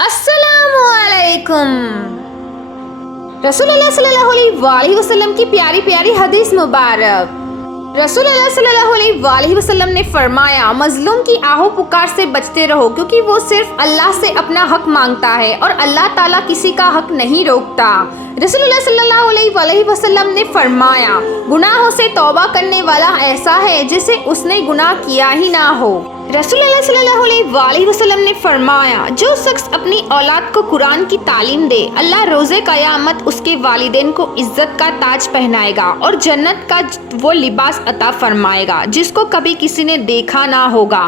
अस्सलाम वालेकुम। रसूलुल्लाह सल्लल्लाहु अलैहि वसल्लम की प्यारी प्यारी हदीस मुबारक। रसूलुल्लाह सल्लल्लाहु अलैहि वसल्लम ने फरमाया, मजलूम की आहो पुकार से बचते रहो, क्योंकि वो सिर्फ अल्लाह से अपना हक मांगता है और अल्लाह ताला किसी का हक नहीं रोकता। रसूलुल्लाह सल्लल्लाहु अलैहि वसल्लम ने फरमाया, गुनाहों से तौबा करने वाला ऐसा है जैसे उसने गुनाह किया ही ना हो। रसूलुल्लाह सल्लल्लाहु अलैहि वसल्लम ने फरमाया, जो शख्स अपनी औलाद को कुरान की तालीम दे, अल्लाह रोज़े क़यामत उसके वालिदैन को इज्जत का ताज पहनाएगा और जन्नत का वो लिबास अता फरमाएगा जिसको कभी किसी ने देखा ना होगा।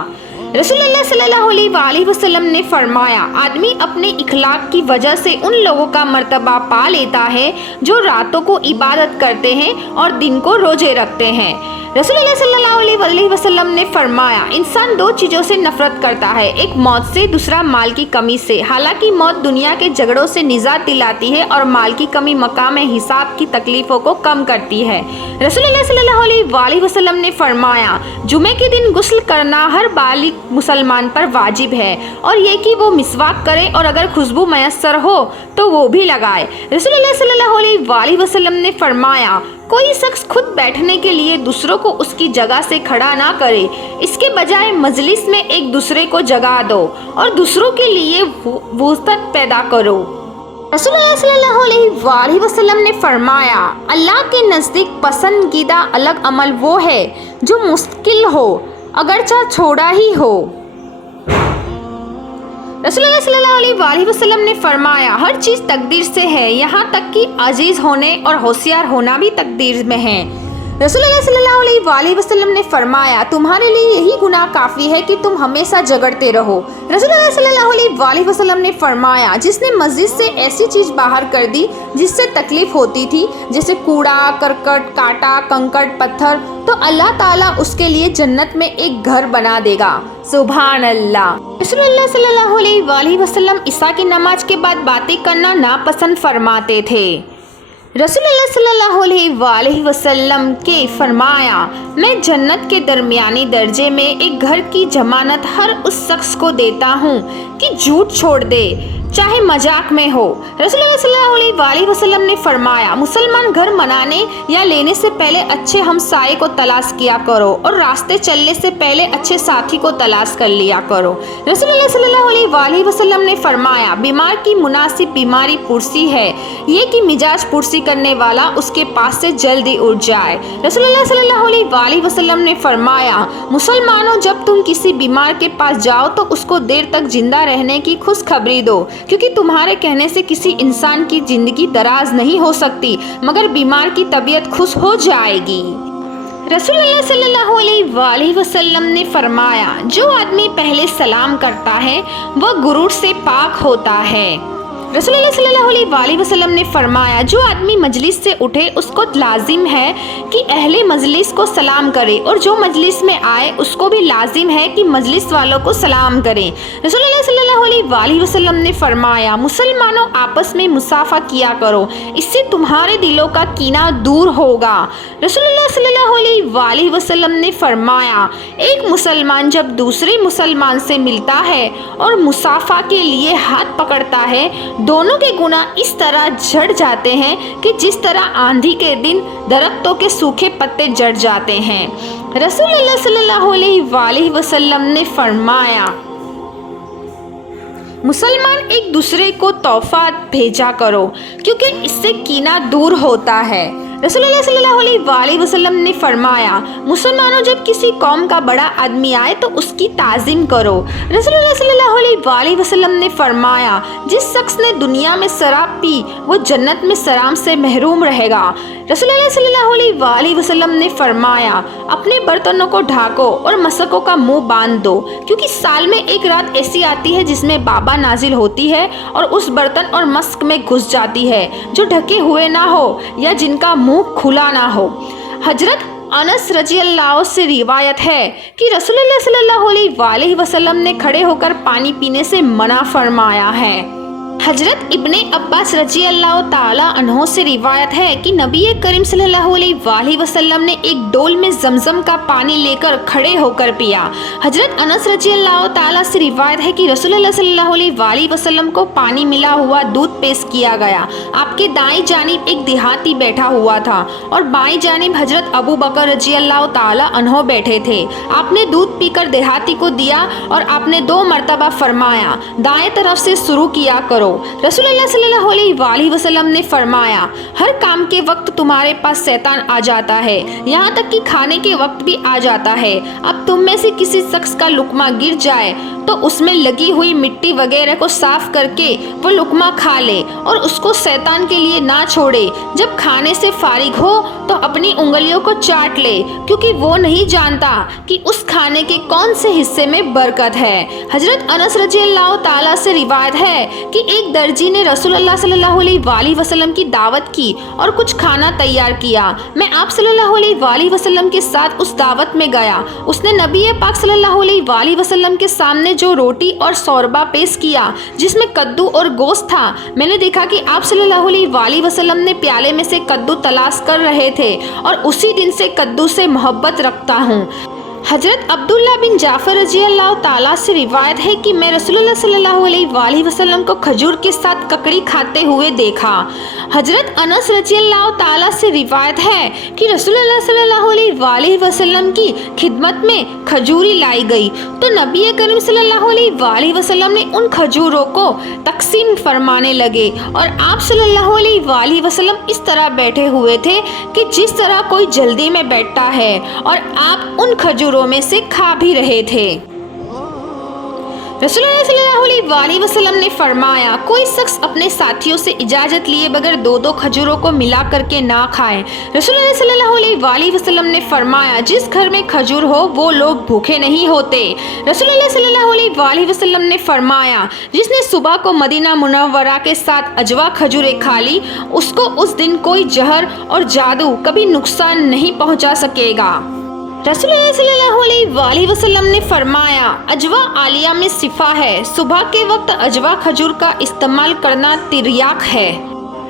रसूलुल्लाह सल्लल्लाहु अलैहि वसल्लम ने फरमाया, आदमी अपने इखलाक की वजह से उन लोगों का मर्तबा पा लेता है जो रातों को इबादत करते हैं और दिन को रोजे रखते हैं। रसूलुल्लाह सल्लल्लाहु अलैहि वसल्लम ने फरमाया, इंसान दो चीज़ों से नफरत करता है, एक मौत से, दूसरा माल की कमी से। हालांकि मौत दुनिया के झगड़ों से निजात दिलाती है और माल की कमी मकाम हिसाब की तकलीफ़ों को कम करती है। रसूलुल्लाह सल्लल्लाहु अलैहि वसल्लम ने फरमाया, जुमे के दिन गुस्ल करना हर बालिग मुसलमान पर वाजिब है, और ये कि वो मिसवाक करे और अगर खुशबू मैसर हो तो वो भी लगाए। रसूलुल्लाह सल्लल्लाहु अलैहि वसल्लम ने फरमाया, कोई शख्स खुद बैठने के लिए दूसरों को उसकी जगह से खड़ा ना करे, इसके बजाय मजलिस में एक दूसरे को जगह दो और दूसरों के लिए वुसअत पैदा करो। रसूलुल्लाह सल्लल्लाहु अलैहि वसल्लम ने फरमाया, अल्लाह के नज़दीक पसंदीदा अलग अमल वो है जो मुश्किल हो, अगरचा छोड़ा ही हो। रसूलुल्लाह सल्लल्लाहु अलैहि वसल्लम ने फरमाया, हर चीज़ तकदीर से है, यहाँ तक कि अजीज़ होने और होशियार होना भी तकदीर में है। रसूलुल्लाह सल्लल्लाहु अलैहि वसल्लम ने फरमाया, तुम्हारे लिए यही गुनाह काफ़ी है कि तुम हमेशा झगड़ते रहो। रसूलुल्लाह सल्लल्लाहु अलैहि वसल्लम ने फरमाया, जिसने मस्जिद से ऐसी चीज़ बाहर कर दी जिससे तकलीफ़ होती थी, जैसे कूड़ा करकट, कांटा, कंकड़, पत्थर, तो अल्लाह ताला उसके लिए जन्नत में एक घर बना देगा। सुभान अल्लाह। रसूलुल्लाह सल्लल्लाहु अलैहि वसल्लम इशा की नमाज के बाद बातें करना नापसंद फरमाते थे। रसूलुल्लाह सल्लल्लाहु अलैहि वसल्लम के फरमाया, मैं जन्नत के दरमियानी दर्जे में एक घर की जमानत हर उस शख्स को देता हूँ कि झूठ छोड़ दे, चाहे मजाक में हो। रसूलुल्लाह सल्लल्लाहु अलैहि वसल्लम ने फरमाया, मुसलमान घर बनाने या लेने से पहले अच्छे हमसाये को तलाश किया करो और रास्ते चलने से पहले अच्छे साथी को तलाश कर लिया करो। रसूलुल्लाह सल्लल्लाहु अलैहि वसल्लम ने फरमाया, बीमार की मुनासिब बीमारी पुरसी है, ये कि मिजाज पुरसी करने वाला उसके पास से जल्दी उठ जाए। रसूलुल्लाह सल्लल्लाहु अलैहि वसल्लम ने फरमाया, मुसलमानों, जब तुम किसी बीमार के पास जाओ तो उसको देर तक जिंदा रहने की खुशखबरी दो, क्योंकि तुम्हारे कहने से किसी इंसान की जिंदगी दराज नहीं हो सकती, मगर बीमार की तबीयत खुश हो जाएगी। रसूलुल्लाह सल्लल्लाहु अलैहि वसल्लम ने फरमाया, जो आदमी पहले सलाम करता है वह गुरूर से पाक होता है। रसूलुल्लाह सल्लल्लाहु अलैहि वसल्लम ने फरमाया, जो आदमी मजलिस से उठे उसको लाजिम है कि अहले मजलिस को सलाम करे, और जो मजलिस में आए उसको भी लाजिम है कि मजलिस वालों को सलाम करें। रसूलुल्लाह सल्लल्लाहु अलैहि वसल्लम ने फरमाया, मुसलमानों, आपस में मुसाफा किया करो, इससे तुम्हारे दिलों का कीना दूर होगा। रसूलुल्लाह सल्लल्लाहु अलैहि वसल्लम ने फरमाया, एक मुसलमान जब दूसरे मुसलमान से मिलता है और मुसाफा के लिए हाथ पकड़ता है, दोनों के गुनाह इस तरह झड़ जाते हैं कि जिस तरह आंधी के दिन दरख्तों के सूखे पत्ते झड़ जाते हैं। रसूलुल्लाह सल्लल्लाहु अलैहि वसल्लम ने फरमाया, मुसलमान एक दूसरे को तोहफा भेजा करो, क्योंकि इससे कीना दूर होता है। रसूलुल्लाह सल्लल्लाहु अलैहि वसल्लम ने फरमाया, मुसलमानों, जब किसी कौम का बड़ा आदमी आए तो उसकी ताज़ीम करो। रसूलुल्लाह सल्लल्लाहु अलैहि वसल्लम ने फरमाया, जिस शख्स ने दुनिया में शराब पी वो जन्नत में सलाम से महरूम रहेगा। रसूलुल्लाह सल्लल्लाहु अलैहि वसल्लम ने फरमाया, अपने बर्तनों को ढाको और मशकों का मुंह बांध दो, क्योंकि साल में एक रात ऐसी आती है जिसमें बाबा नाजिल होती है और उस बर्तन और मस्क में घुस जाती है जो ढके हुए ना हो या जिनका मुंह खुला ना हो। हजरत अनस रजी अल्लाह से रिवायत है कि रसूलुल्लाह सल्लल्लाहु अलैहि वसल्लम ने खड़े होकर पानी पीने से मना फरमाया है। हजरत इब्ने अब्बास रजी अल्लाह ताला अन्हो से रिवायत है कि नबी करीम सल्लल्लाहु अलैहि वसल्लम ने एक डोल में जमजम का पानी लेकर खड़े होकर पिया। हजरत अनस रजी अल्लाह ताला से रिवायत है कि रसूलुल्लाह सल्लल्लाहु अलैहि वसल्लम को पानी मिला हुआ दूध पेश किया गया। आपके दाईं जानिब एक देहाती बैठा हुआ था और बाईं जानिब हजरत अबू बकर रजी अल्लाह ताला अन्हो बैठे थे। आपने दूध पीकर देहाती को दिया और आपने 2 मरतबा फरमाया, दाएं तरफ से शुरू किया करो। रसूलुल्लाह सल्लल्लाहु अलैहि वसल्लम ने फरमाया, हर काम के वक्त तुम्हारे पास शैतान आ जाता है, यहाँ तक कि खाने के वक्त भी आ जाता है। अब तुम में से किसी शख्स का लुकमा गिर जाए तो उसमें लगी हुई मिट्टी वगैरह को साफ करके वो लुकमा खा ले और उसको शैतान के लिए ना छोड़े। जब खाने से फारिग हो तो अपनी उंगलियों को चाट ले, क्योंकि वो नहीं जानता कि उस खाने के कौन से हिस्से में बरकत है। हजरत अनस रजी अल्लाह ताला से रिवायत है कि एक दर्जी ने रसूलुल्लाह सल्लल्लाहु अलैहि वसल्लम की दावत की और कुछ खाना तैयार किया। मैं आप सल्लल्लाहु अलैहि वसल्लम के साथ उस दावत में गया। उसने नबी पाक सल्लल्लाहु अलैहि वसल्लम के सामने जो रोटी और शोरबा पेश किया जिसमें कद्दू और गोश्त था, मैंने देखा कि आप सल्लल्लाहु अलैहि वसल्लम ने प्याले में से कद्दू तलाश कर रहे थे और उसी दिन से कद्दू से मोहब्बत रखता हूँ। हजरत अब्दुल्ला बिन जाफर रजी अल्लाह ताला से रिवायत है कि मैं रसूलुल्लाह सल्लल्लाहु अलैहि वसल्लम को खजूर के साथ ककड़ी खाते हुए देखा। हजरत अनस रजी अल्लाह ताला से रिवायत है कि रसूलुल्लाह सल्लल्लाहु अलैहि वसल्लम की खिदमत में खजूरी लाई गई तो नबी करीम सल्लल्लाहु अलैहि वसल्लम ने उन खजूरों को तकसीम फरमाने लगे और आप सल्लल्लाहु अलैहि वसल्लम इस तरह बैठे हुए थे कि जिस तरह कोई जल्दी में बैठता है और आप उन खजूरों में से खा भी रहे थे। रसूलुल्लाह सल्लल्लाहु अलैहि वसल्लम ने फरमाया, कोई शख्स अपने साथियों से इजाज़त लिए बगैर 2-2 खजूरों को मिला करके ना खाए। रसूलुल्लाह सल्लल्लाहु अलैहि वसल्लम ने फरमाया, जिस घर में खजूर हो वो लोग भूखे नहीं होते। रसूलुल्लाह सल्लल्लाहु अलैहि वसल्लम ने फरमाया, जिसने सुबह को मदीना मुनव्वरा के साथ अजवा खजूरें खा ली उसको उस दिन कोई जहर और जादू कभी नुकसान नहीं पहुंचा सकेगा। रसूलुल्लाह सल्लल्लाहु अलैहि वसल्लम ने फरमाया, अजवा आलिया में सिफा है, सुबह के वक्त अजवा खजूर का इस्तेमाल करना तिर्याक है।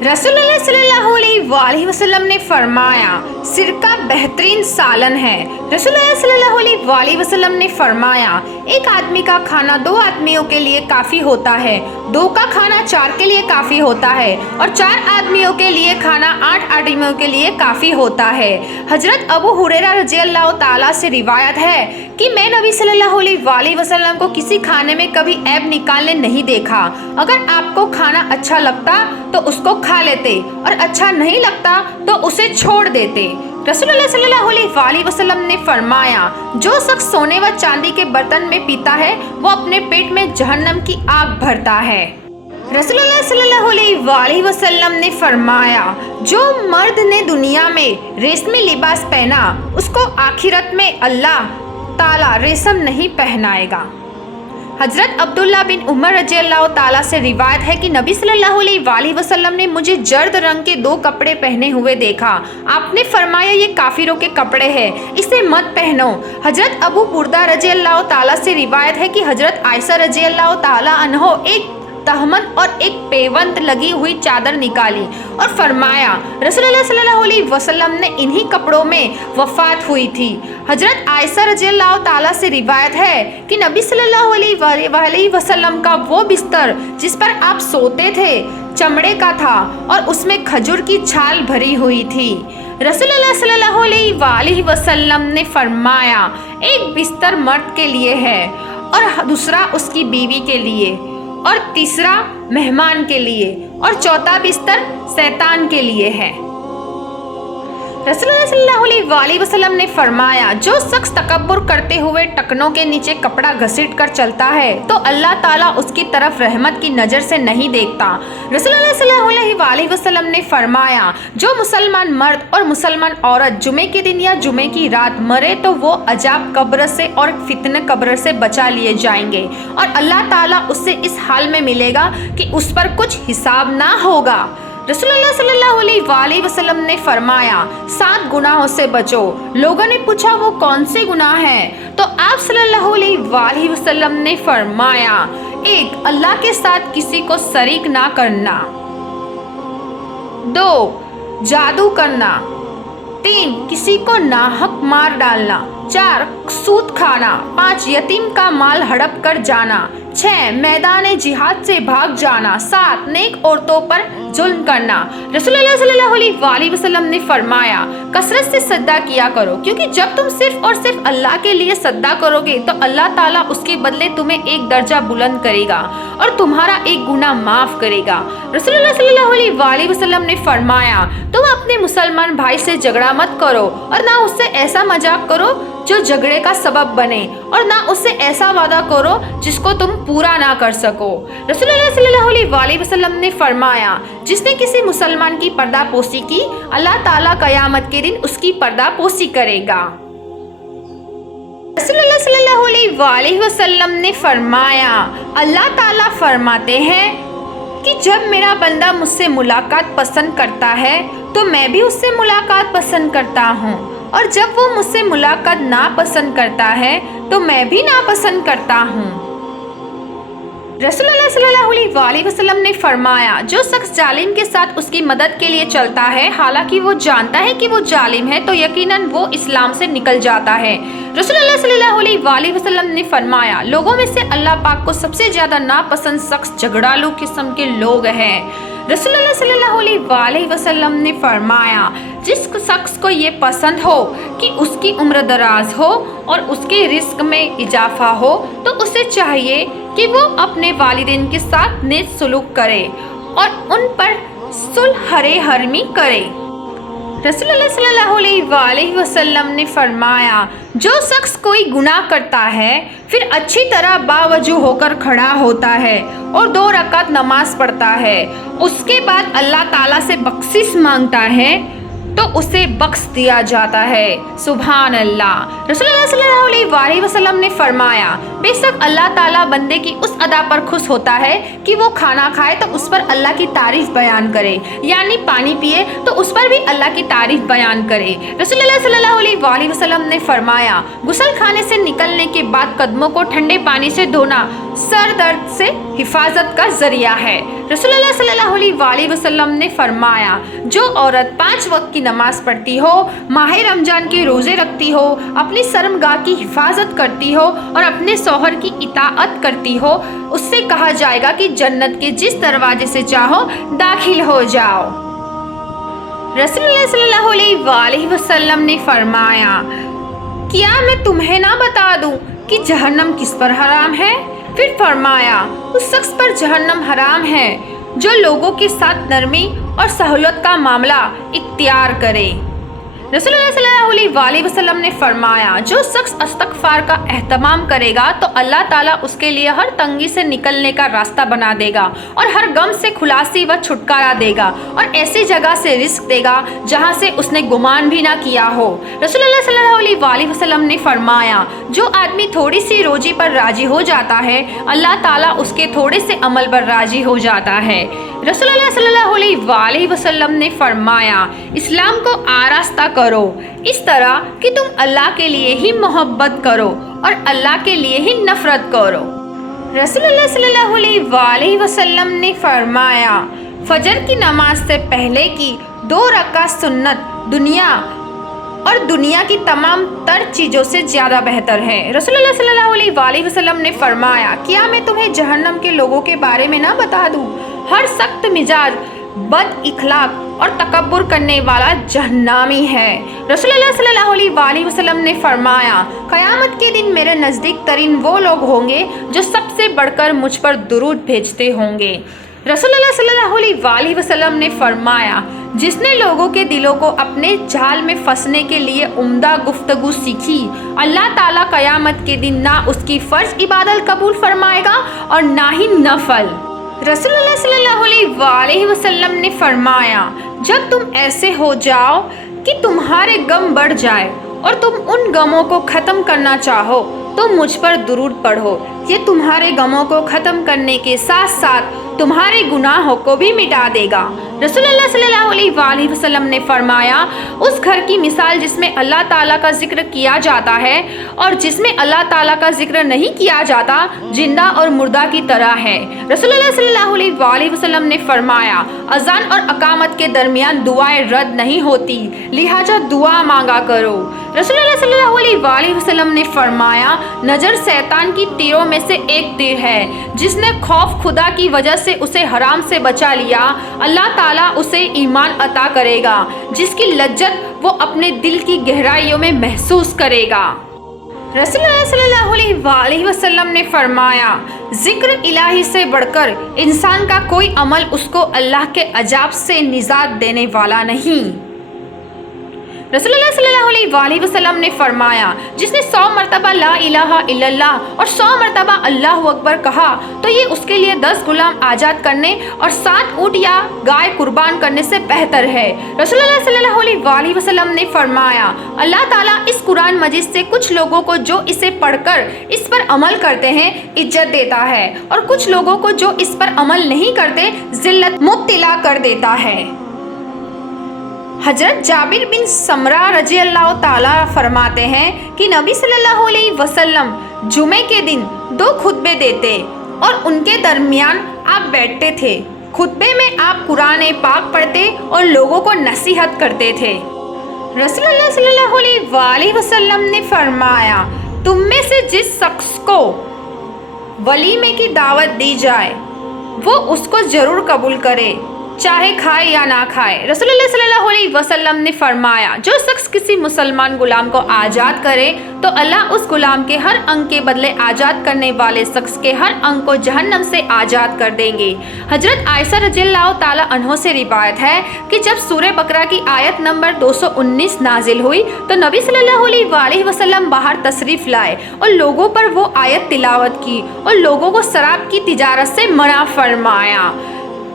रसूलुल्लाह सल्लल्लाहु अलैहि वसल्लम ने फरमाया, सिरका बेहतरीन सालन है। रसूलुल्लाह सल्लल्लाहु अलैहि वसल्लम ने फरमाया, एक आदमी का खाना 2 आदमियों के लिए काफ़ी होता है, 2 का खाना 4 के लिए काफ़ी होता है और 4 आदमियों के लिए खाना 8 आदमियों के लिए काफ़ी होता है। हजरत अबू हुरैरा रजी अल्लाह ताला से रिवायत है कि मैं नबी सल्लल्लाहु अलैहि वसल्लम को किसी खाने में कभी ऐब निकालने नहीं देखा। अगर आपको खाना अच्छा लगता तो उसको खा लेते और अच्छा नहीं लगता तो उसे छोड़ देते। रसूलुल्लाह सल्लल्लाहु अलैहि वसल्लम ने फरमाया, जो शख्स सोने व चांदी के बर्तन में पीता है वो अपने पेट में जहन्नम की आग भरता है। रसूलुल्लाह सल्लल्लाहु अलैहि वसल्लम ने फरमाया, जो मर्द ने दुनिया में रेशमी लिबास पहना उसको आखिरत में अल्लाह ताला रेशम नहीं पहनाएगा। हजरत अब्दुल्ला बिन उमर रजी अल्लाह ताला से रिवायत है कि नबी सल्लल्लाहु अलैहि वसल्लम ने मुझे जर्द रंग के 2 कपड़े पहने हुए देखा। आपने फरमाया, ये काफिरों के कपड़े हैं, इसे मत पहनो। हजरत अबू बुर्दा रजी अल्लाह ताला से रिवायत है कि हजरत आयशा रजी अल्लाह ताला अन्हो एक तहमत और एक पेवंत लगी हुई चादर निकाली और फरमाया, रसूलुल्लाह सल्लल्लाहु अलैहि वसल्लम ने इन्हीं कपड़ों में वफात हुई थी। हजरत आयशा रजी अल्लाह ताला से रिवायत है कि नबी सल्लल्लाहु अलैहि वसल्लम का वो बिस्तर जिस पर आप सोते थे चमड़े का था और उसमें खजूर की छाल भरी हुई थी। रसूलुल्लाह सल्लल्लाहु अलैहि वसल्लम ने फरमाया, एक बिस्तर मर्द के लिए है और दूसरा उसकी बीवी के लिए और तीसरा मेहमान के लिए और चौथा बिस्तर शैतान के लिए है। रसूलुल्लाह सल्लल्लाहु अलैहि वसल्लम ने फरमाया, जो शख्स तकब्बुर करते हुए टखनों के नीचे कपड़ा घसीट कर चलता है तो अल्लाह ताला उसकी तरफ रहमत की नज़र से नहीं देखता। रसूलुल्लाह सल्लल्लाहु अलैहि वसल्लम ने फरमाया, जो मुसलमान मर्द और मुसलमान औरत जुमे के दिन या जुमे की रात मरे तो वो अजाब कब्र से और फितने कब्र से बचा लिए जाएंगे और अल्लाह ताला उससे इस हाल में मिलेगा कि उस पर कुछ हिसाब ना होगा। रसूलुल्लाह सल्लल्लाहु अलैहि वसल्लम ने फरमाया, 7 गुनाहों से बचो। लोगों ने पूछा, वो कौन से गुनाह हैं? तो आप सल्लल्लाहु अलैहि वसल्लम ने फरमाया, 1. अल्लाह के साथ किसी को शरीक ना करना। 2. जादू करना। 3. किसी को नाहक मार डालना। 4. सूद खाना। 5. यतीम का माल हड़प कर जाना। 6. मैदान जिहाद से भाग जाना। 7. नेक औरतों पर जुल्म करना। रसूलुल्लाह सल्लल्लाहु अलैहि वसल्लम ने फरमाया, कसरत से सजदा किया करो, क्योंकि जब तुम सिर्फ और सिर्फ अल्लाह के लिए सजदा करोगे तो अल्लाह ताला उसके बदले तुम्हें एक दर्जा बुलंद करेगा और तुम्हारा एक गुनाह माफ करेगा। रसूलुल्लाह सल्लल्लाहु अलैहि वसल्लम ने फरमाया, तुम अपने मुसलमान भाई से झगड़ा मत करो और ना उससे ऐसा मजाक करो जो झगड़े का सबब बने, और ना उससे ऐसा वादा करो जिसको तुम पूरा ना कर सको। रसूलुल्लाह सल्लल्लाहु अलैहि वसल्लम ने फरमाया, जिसने किसी मुसलमान की पर्दापोशी की, अल्लाह ताला कयामत के दिन उसकी पर्दापोशी करेगा। रसूलुल्लाह सल्लल्लाहु अलैहि वसल्लम ने फरमाया, अल्लाह ताला फरमाते हैं कि जब मेरा बंदा मुझसे मुलाकात पसंद करता है तो मैं भी उससे मुलाकात पसंद करता हूँ, और जब वो मुझसे मुलाकात नापसंद करता है तो मैं भी नापसंद करता हूँ। रसूलुल्लाह सल्लल्लाहु अलैहि वसल्लम ने फरमाया, जो शख्स जालिम के साथ उसकी मदद के लिए चलता है, हालांकि वो जानता है कि वो जालिम है, तो यकीनन वो इस्लाम से निकल जाता है। रसूलुल्लाह सल्लल्लाहु अलैहि वसल्लम ने फरमाया, लोगों में से अल्लाह पाक को सबसे ज्यादा नापसंद शख्स झगड़ालू किस्म के लोग हैं। रसूलुल्लाह सल्लल्लाहु अलैहि वसल्लम ने फरमाया, जिस शख्स को ये पसंद हो कि उसकी उम्र दराज हो और उसके रिस्क में इजाफा हो, तो उसे चाहिए कि वो अपने वालिदैन के साथ नेक सलूक करे और उन पर सुलह हरमी करे। रसूलुल्लाह सल्लल्लाहु अलैहि वसल्लम ने फरमाया, जो शख्स कोई गुनाह करता है फिर अच्छी तरह बावजू होकर खड़ा होता है और 2 रकात नमाज पढ़ता है, उसके बाद अल्लाह ताला से बख्शिश मांगता है तो उसे बख्श दिया जाता है। सुभान अल्लाह। रसूलुल्लाह सल्लल्लाहु अलैहि वसल्लम ने फरमाया, बेशक अल्लाह ताला बंदे की उस अदा पर खुश होता है कि वो खाना खाए तो उस पर अल्लाह की तारीफ बयान करे, यानी पानी पिए तो उस पर भी अल्लाह की तारीफ बयान करे। रसूलुल्लाह सल्लल्लाहु अलैहि वसल्लम ने फरमाया, गुस्ल खाने से निकलने के बाद कदमों को ठंडे पानी से धोना सर दर्द से हिफाजत का जरिया है। रसूलुल्लाह सल्लल्लाहु अलैहि वसल्लम ने फरमाया, जो औरत 5 वक्त की नमाज पढ़ती हो, माह रमजान के रोजे रखती हो, अपनी शर्मगाह की हिफाजत करती हो और अपने शौहर की इताअत करती हो, उससे कहा जाएगा कि जन्नत के जिस दरवाजे से चाहो दाखिल हो जाओ। रसूलुल्लाह सल्लल्लाहु अलैहि वसल्लम ने फरमाया, क्या मैं तुम्हें ना बता दूं कि जहन्नम किस पर हराम है? फिर फरमाया, उस शख्स पर जहन्नम हराम है जो लोगों के साथ नरमी और सहूलत का मामला इख्तियार करे। रसूलुल्लाह सल्लल्लाहु अलैहि वसल्लम ने फरमाया, जो शख्स इस्तिग़फ़ार का एहतमाम करेगा तो अल्लाह ताला उसके लिए हर तंगी से निकलने का रास्ता बना देगा और हर गम से खुलासी व छुटकारा देगा और ऐसी जगह से रिस्क देगा जहां से उसने गुमान भी ना किया हो। रसूलुल्लाह सल्लल्लाहु अलैहि वसल्लम ने फरमाया, जो आदमी थोड़ी सी रोजी पर राजी हो जाता है, अल्लाह ताला उसके थोड़े से अमल पर राजी हो जाता है। रसूलुल्लाह सल्लल्लाहु अलैहि वसल्लम ने फरमाया, इस्लाम को आरास्ता करो इस तरह कि तुम अल्लाह के लिए ही मोहब्बत करो और अल्लाह के लिए ही नफरत करो। रसूलुल्लाह सल्लल्लाहु अलैहि वसल्लम ने फरमाया, फजर की नमाज से पहले की 2 रकात सुन्नत दुनिया और दुनिया की तमाम तर चीज़ों से ज़्यादा बेहतर है। रसूलुल्लाह सल्लल्लाहु अलैहि वसल्लम ने फरमाया, क्या मैं तुम्हें जहन्नम के लोगों के बारे में ना बता दूं? हर सख्त मिजाज, बद इखलाक और तकब्बुर करने वाला जहन्नामी है। रसूलुल्लाह सल्लल्लाहु अलैहि वसल्लम ने फरमाया, क़यामत के दिन मेरे नज़दीक तरीन वो लोग होंगे जो सबसे बढ़कर मुझ पर दुरूद भेजते होंगे। रसूलुल्लाह सल्लल्लाहु अलैहि वसल्लम ने फरमाया, जिसने लोगों के दिलों को अपने जाल में फंसने के लिए उम्दा गुफ्तगू सीखी, अल्लाह ताला क़यामत के दिन ना उसकी फ़र्ज इबादत कबूल फरमाएगा और ना ही नफल। रसूलुल्लाह सल्लल्लाहु अलैहि वसल्लम ने फरमाया, जब तुम ऐसे हो जाओ कि तुम्हारे गम बढ़ जाए और तुम उन गमों को ख़त्म करना चाहो तो मुझ पर दुरूद पढ़ो। ये तुम्हारे गमों को ख़त्म करने के साथ साथ तुम्हारे गुनाहों को भी मिटा देगा। रसूल अल्लाह सल्लल्लाहु अलैहि वसल्लम ने फरमाया, उस घर की मिसाल जिसमें अल्लाह ताला का जिक्र किया जाता है और जिसमें अल्लाह ताला का जिक्र नहीं किया जाता, जिंदा और मुर्दा की तरह है। रसूल अल्लाह सल्लल्लाहु अलैहि वसल्लम ने फरमाया, अजान और अकामत के दरमियान दुआएं रद्द नहीं होती, लिहाजा दुआ मांगा करो। रसूल अल्लाह सल्लल्लाहु अलैहि वसल्लम ने फरमाया, नजर शैतान की तीरों में से एक तीर है, जिसने खौफ खुदा की वजह से उसे हराम से बचा लिया, अल्लाह ताला उसे ईमान अता करेगा, जिसकी लज्जत वो अपने दिल की गहराइयों में महसूस करेगा। रसूलुल्लाह सल्लल्लाहु अलैहि वसल्लम ने फरमाया, जिक्र इलाही से बढ़कर इंसान का कोई अमल उसको अल्लाह के अजाब से निजात देने वाला नहीं। रसूलुल्लाह सल्लल्लाहु अलैहि वसल्लम ने फरमाया, जिसने 100 मरतबा ला इलाहा इल्लल्लाह और 100 मरतबा अल्लाहु अकबर कहा तो ये उसके लिए 10 गुलाम आज़ाद करने और 7 ऊँट या गाय कुर्बान करने से बेहतर है। रसूलुल्लाह सल्लल्लाहु अलैहि वसल्लम ने फरमाया, अल्लाह ताला इस कुरान मजीद से कुछ लोगों को जो इसे पढ़कर इस पर अमल करते हैं इज्जत देता है और कुछ लोगों को जो इस पर अमल नहीं करते जिल्लत मुब्तला कर देता है। हजरत जाबिर बिन समरा रजी अल्लाह ताला फरमाते हैं कि नबी सल्लल्लाहु अलैहि वसल्लम जुमे के दिन 2 खुतबे देते और उनके दरमियान आप बैठते थे। खुतबे में आप कुरान पाक पढ़ते और लोगों को नसीहत करते थे। रसूलुल्लाह सल्लल्लाहु अलैहि वसल्लम ने फरमाया, तुम में से जिस शख्स को वलीमे की दावत दी जाए वो उसको ज़रूर कबूल करे, चाहे खाए या ना खाए। रसूलुल्लाह सल्लल्लाहु अलैहि वसल्लम ने फरमाया, जो शख्स किसी मुसलमान गुलाम को आज़ाद करे तो अल्लाह उस गुलाम के हर अंग के बदले आज़ाद करने वाले शख्स के हर अंग को जहन्नम से आज़ाद कर देंगे। हजरत आयशा रज़ियल्लाहु ताला अन्हा से रिवायत है कि जब सूरह बकरा की आयत नंबर 219 नाजिल हुई तो नबी सल्लल्लाहु अलैहि वसल्लम बाहर तशरीफ़ लाए और लोगों पर वो आयत तिलावत की और लोगों को शराब की तिजारत से मना फरमाया।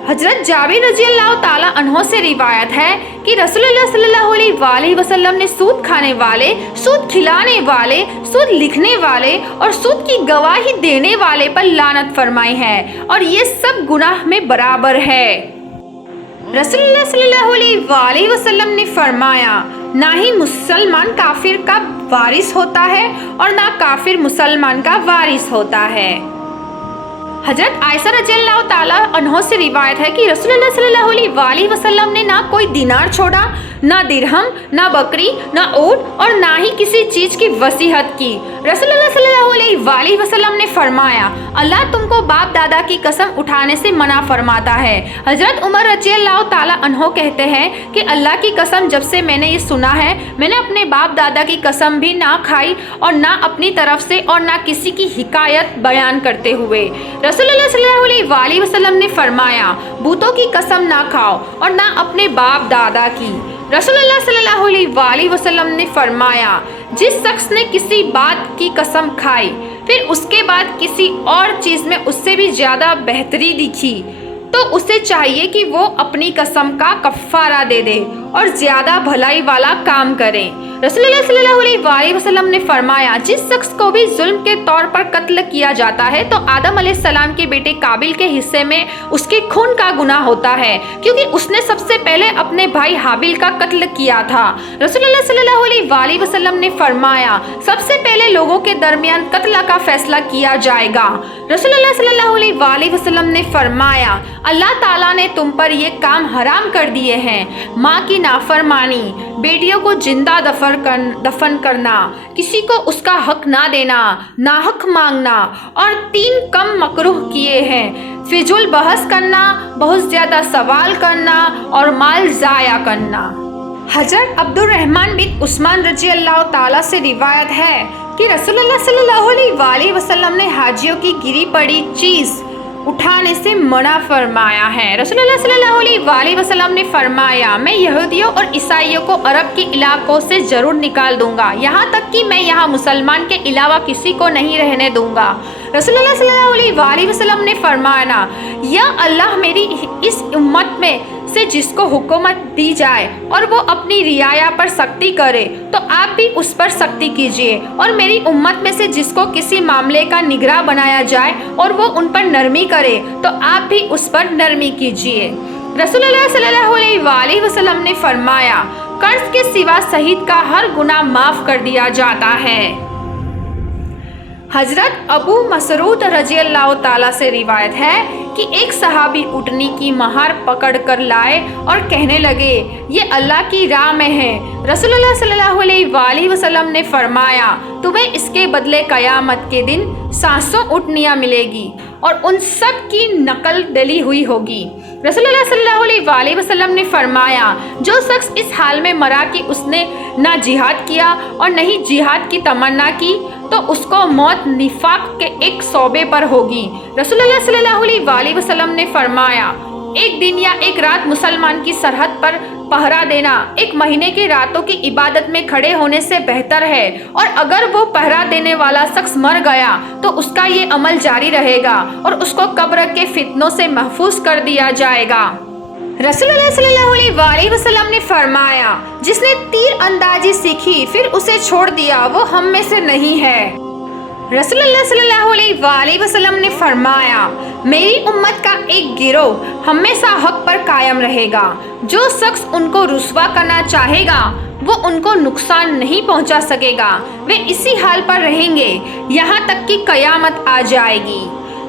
हजरत जाबिर रजी अल्लाह ताला अन्हो से रिवायत है कि रसूलुल्लाह सल्लल्लाहु अलैहि वसल्लम ने सूद खाने वाले, सूद खिलाने वाले, सूद लिखने वाले और सूद की गवाही देने वाले पर लानत फरमाई है और ये सब गुनाह में बराबर है। रसूलुल्लाह सल्लल्लाहु अलैहि वसल्लम ने फरमाया, ना ही मुसलमान काफिर का वारिस होता है और ना काफिर मुसलमान का वारिस होता है। हजरत आयशा रज़ियल्लाहु ताला अन्हा से रिवायत है कि रसूलुल्लाह सल्लल्लाहु अलैहि वसल्लम ने ना कोई दिनार छोड़ा, ना दिरहम, ना बकरी, ना ऊँट और ना ही किसी चीज़ की वसीयत की। रसूलुल्लाह सल्लल्लाहु अलैहि वसल्लम ने फरमाया, अल्लाह तुमको बाप दादा की कसम उठाने से मना फरमाता है। हजरत उमर रज़ियल्लाहु ताला अन्हो कहते हैं कि अल्लाह की कसम, जब से मैंने ये सुना है मैंने अपने बाप दादा की कसम भी ना खाई और ना अपनी तरफ से और ना किसी की हिकायत बयान करते हुए। रसूलुल्लाह सल्लल्लाहु अलैहि वसल्लम ने फरमाया, बूतों की कसम ना खाओ और ना अपने बाप दादा की। रसूलुल्लाह सल्लल्लाहु अलैहि वसल्लम ने फरमाया, जिस शख्स ने किसी बात की कसम खाई फिर उसके बाद किसी और चीज़ में उससे भी ज़्यादा बेहतरी दिखी तो उसे चाहिए कि वो अपनी कसम का कफ़ारा दे दे और ज़्यादा भलाई वाला काम करें। रसूलुल्लाह सल्लल्लाहु अलैहि वसल्लम ने फरमाया, जिस शख्स को भी जुल्म के तौर पर कत्ल किया जाता है तो आदम अलैहिस्सलाम के बेटे काबिल के हिस्से में उसके खून का गुनाह होता है, क्योंकि उसने सबसे पहले अपने भाई हाबिल का कत्ल किया था। रसूलुल्लाह सल्लल्लाहु अलैहि वसल्लम ने फरमाया, सबसे पहले लोगों के दरमियान कत्ल का फैसला किया जाएगा। रसूलुल्लाह सल्लल्लाहु अलैहि वसल्लम ने फरमाया, अल्लाह ताला ने तुम पर ये काम हराम कर दिए हैं, माँ की नाफरमानी, बेटियों को जिंदा दफन करना, किसी को उसका हक ना देना, नाहक मांगना और 3 कम मकरूह किए हैं, फिजूल बहस करना, बहुत ज़्यादा सवाल करना और माल ज़ाया करना। हजरत अब्दुर्रहमान बिन उस्मान रजी अल्लाह ताला से रिवायत है कि रसूलुल्लाह सल्लल्लाहु अलैहि वसल्लम ने हाजियों की गिरी पड़ी चीज़ उठाने से मना फरमाया है। रसूलुल्लाह सल्लल्लाहु अलैहि वसल्लम ने फरमाया, मैं यहूदियों और ईसाइयों को अरब के इलाकों से ज़रूर निकाल दूंगा, यहाँ तक कि मैं यहाँ मुसलमान के अलावा किसी को नहीं रहने दूंगा। रसूलुल्लाह सल्लल्लाहु अलैहि वसल्लम ने फरमाया, या अल्लाह मेरी इस उम्मत में से जिसको हुकूमत दी जाए और वो अपनी रियाया पर सख्ती करे तो आप भी उस पर सख्ती कीजिए, और मेरी उम्मत में से जिसको किसी मामले का निगरान बनाया जाए और वो उन पर नरमी करे तो आप भी उस पर नरमी कीजिए। रसूल अल्लाह सल्लल्लाहु अलैहि वसल्लम ने फरमाया, कर्ज के सिवा शहीद का हर गुनाह माफ कर दिया जाता है। हजरत अबू मसरूद रजी अल्लाह ताला से रिवायत है कि एक सहाबी ऊँटनी की महार पकड़ कर लाए और कहने लगे, ये अल्लाह की राह में है। रसूलुल्लाह सल्लल्लाहु अलैहि वसल्लम ने फरमाया, तुम्हें इसके बदले क़यामत के दिन 700 ऊँटनियाँ मिलेगी और उन सब की नकल डली हुई होगी। रसूलुल्लाह सल्लल्लाहु अलैहि वसल्लम ने फरमाया, जो शख्स इस हाल में मरा कि उसने ना जिहाद किया और न ही जिहाद की तमन्ना की, तो उसको मौत निफाक के एक शोबे पर होगी। रसूलुल्लाह सल्लल्लाहु अलैहि वसल्लम ने फरमाया, एक दिन या एक रात मुसलमान की सरहद पर पहरा देना 1 महीने की रातों की इबादत में खड़े होने से बेहतर है, और अगर वो पहरा देने वाला शख्स मर गया तो उसका ये अमल जारी रहेगा और उसको कब्र के फितनों से महफूज कर दिया जाएगा। रसूलुल्लाह सल्लल्लाहु अलैहि वसल्लम ने फरमाया, जिसने तीर अंदाजी सीखी फिर उसे छोड़ दिया वो हम में से नहीं है। रसूलुल्लाह सल्लल्लाहु अलैहि वसल्लम ने फरमाया, मेरी उम्मत का एक गिरोह हमेशा हक पर कायम रहेगा। जो शख्स उनको रुस्वा करना चाहेगा वो उनको नुकसान नहीं पहुंचा सकेगा। वे इसी हाल पर रहेंगे यहाँ तक कि कयामत आ जाएगी।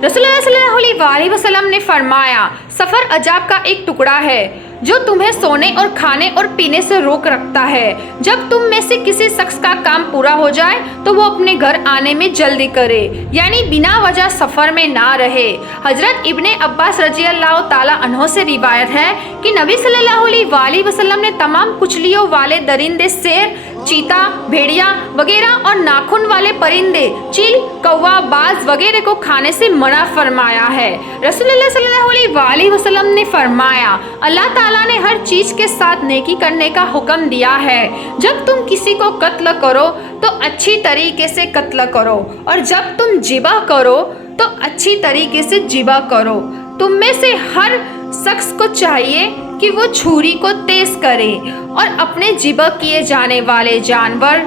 रसूलुल्लाह सल्लल्लाहु अलैहि वसल्लम ने फरमाया, सफ़र अजाब का एक टुकड़ा है जो तुम्हें सोने और खाने और पीने से रोक रखता है। जब तुम में से किसी शख्स का काम पूरा हो जाए तो वो अपने घर आने में जल्दी करे, यानी बिना वजह सफ़र में ना रहे। हजरत इब्ने अब्बास रजी अल्लाह ताला अन्हो से रिवायत है कि नबी सल्लल्लाहु अलैहि वसल्लम ने तमाम कुचलियों वाले दरिंदे, शेर, चीता, भेड़िया वगैरह और नाखून वाले परिंदे, चील, कौवा, बाज वगैरह को खाने से मना फरमाया है। रसूलुल्लाह सल्लल्लाहु अलैहि वसल्लम ने फरमाया, अल्लाह ताला ने हर चीज़ के साथ नेकी करने का हुक्म दिया है। जब तुम किसी को कत्ल करो तो अच्छी तरीके से कत्ल करो, और जब तुम जिबा करो तो अच्छी तरीके से जिबा करो। तुम में से हर शख्स को चाहिए कि वो छुरी को तेज करे और अपने जिबा किए जाने वाले जानवर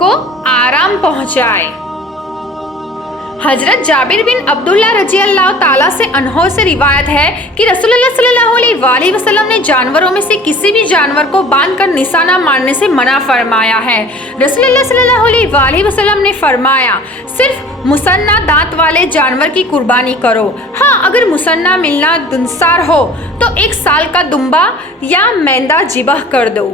को आराम पहुंचाए। हजरत जाबिर बिन अब्दुल्ला रजी अल्लाह ताला से अन्हो से रिवायत है कि रसूलुल्लाह सल्लल्लाहु अलैहि वसल्लम ने जानवरों में से किसी भी जानवर को बांधकर निशाना मारने से मना फरमाया है। रसूलुल्लाह सल्लल्लाहु अलैहि वसल्लम ने फरमाया, सिर्फ मुसन्ना दांत वाले जानवर की कुर्बानी करो। हाँ, अगर मुसन्ना मिलना दुनसार हो तो 1 साल का दुम्बा या मैंदा जिबह कर दो।